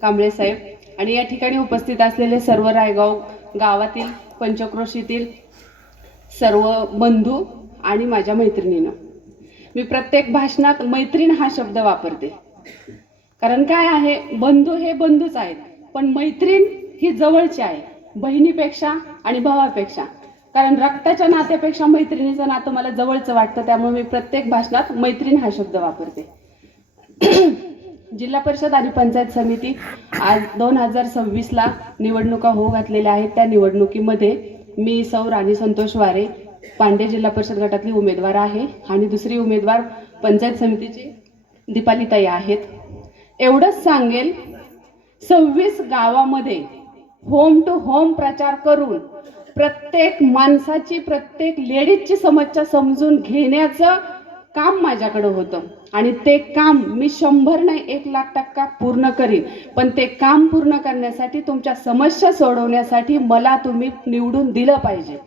कांबळे साहेब आणि या ठिकाणी उपस्थित असलेले सर्व रायगाव गावातील पंचक्रोशीतील सर्व बंधू आणि माझ्या मैत्रिणींनो, मी प्रत्येक भाषणात मैत्रीण हा शब्द वापरते. कारण काय आहे, बंधू हे बंधूच आहेत, पण मैत्रीण ही जवळची आहे, बहिणीपेक्षा आणि भावापेक्षा. कारण रक्ताच्या नात्यापेक्षा मैत्रिणीचं नातं मला जवळचं वाटतं, त्यामुळे मी प्रत्येक भाषणात मैत्रीण हा शब्द वापरते. जिल्हा परिषद आणि पंचायत समिती आज 2026ला निवडणुका होऊ घातलेल्या आहेत. त्या निवडणुकीमध्ये मी सौ राणी संतोष वारे पांडे जिल्हा परिषद गटातली उमेदवार आहे आणि दुसरी उमेदवार पंचायत समितीची दीपालीताई आहेत. एवढंच सांगेल, 26 गावामध्ये होम टू होम प्रचार करून प्रत्येक माणसाची, प्रत्येक लेडीजची समस्या समजून घेण्याचं काम माझ्याकडे होतं आणि ते काम मी 100 नाही 1,00,000% पूर्ण करीन. पण ते काम पूर्ण करण्यासाठी, तुमच्या समस्या सोडवण्यासाठी मला तुम्ही निवडून दिलं पाहिजे.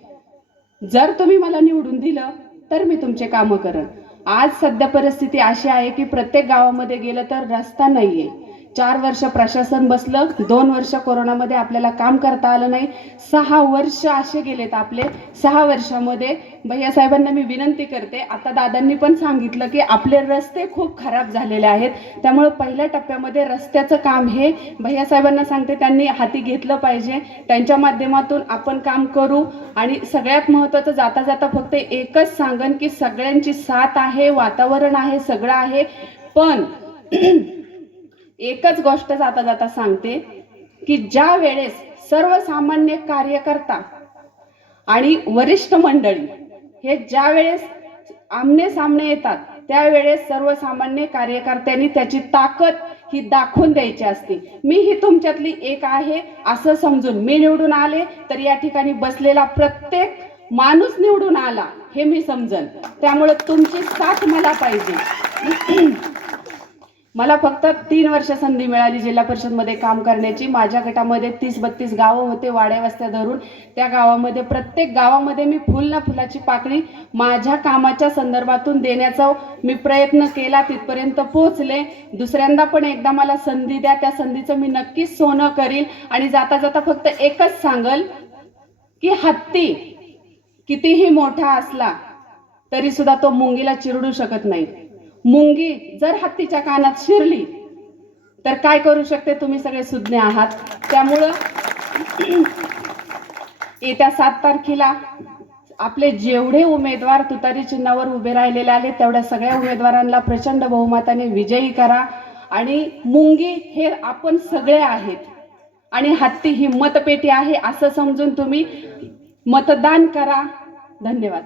जर तुम्ही मला निवडून दिलं तर मी तुमचे कामं करेन. आज सध्या परिस्थिती अशी आहे की प्रत्येक गावामध्ये गेलं तर रस्ता नाहीये. 4 वर्ष प्रशासन बसलं, 2 वर्ष कोरोनामध्ये आपल्याला काम करता आलं नाही, 6 वर्ष असे गेलेत आपले. 6 वर्षामध्ये भैयासाहेबांना मी विनंती करते, आता दादांनी पण सांगितलं की आपले रस्ते खूप खराब झालेले आहेत, त्यामुळे पहिल्या टप्प्यामध्ये रस्त्याचं काम हे भैयासाहेबांना सांगते त्यांनी हाती घेतलं पाहिजे. त्यांच्या माध्यमातून आपण काम करू. आणि सगळ्यात महत्त्वाचं, जाता जाता फक्त एकच सांगन की सगळ्यांची साथ आहे, वातावरण आहे, सगळं आहे, पण एकच गोष्ट जाता जाता सांगते की ज्या वेळेस सर्वसामान्य कार्यकर्ता आणि वरिष्ठ मंडळी हे ज्या वेळेस आमने सामने येतात, त्यावेळेस सर्वसामान्य कार्यकर्त्यांनी त्याची ताकद ही दाखवून द्यायची असते. मी ही तुमच्यातली एक आहे असं समजून मी निवडून आले तर या ठिकाणी बसलेला प्रत्येक माणूस निवडून आला हे मी समजन. त्यामुळे तुमची साथ मला पाहिजे. मला फक्त 3 वर्ष संधी मिळाली जिल्हा परिषदमध्ये काम करण्याची. माझ्या गटामध्ये 30-32 गावं होते, वाड्या वस्त्या धरून. त्या गावामध्ये, प्रत्येक गावामध्ये मी फुल ना फुलाची पाकळी माझ्या कामाच्या संदर्भातून देण्याचा मी प्रयत्न केला, तिथपर्यंत पोहोचले. दुसऱ्यांदा पण एकदा मला संधी द्या, त्या संधीचं मी नक्कीच सोनं करील. आणि जाता जाता फक्त एकच सांगल की हत्ती कितीही मोठा असला तरी सुद्धा तो मुंगीला चिरडू शकत नाही. मुंगी जर हत्तीच्या कानात शिरली तर काय करू शकते, तुम्ही सगळे सुज्ञ आहात. त्यामुळं येत्या 7 तारखेला आपले जेवढे उमेदवार तुतारी चिन्हावर उभे राहिलेले आले तेवढ्या सगळ्या उमेदवारांना प्रचंड बहुमताने विजयी करा. आणि मुंगी हे आपण सगळे आहेत आणि हत्ती ही मतपेटी आहे असं समजून तुम्ही मतदान करा. धन्यवाद.